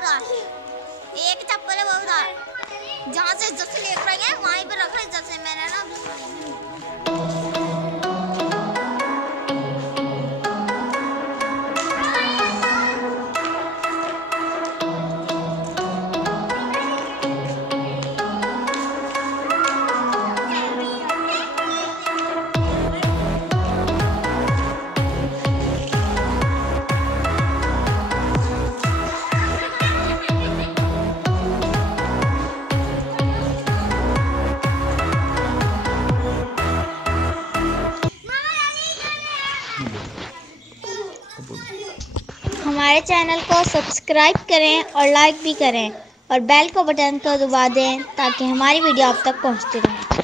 रहा है, एक चप्पल है वो उधर, जहाँ से जैसे लेकर आई है वहीं पे रख रहे, जैसे मैंने ना हमारे चैनल को सब्सक्राइब करें और लाइक भी करें और बेल को बटन को दबा दें ताकि हमारी वीडियो आप तक पहुंचती रहे।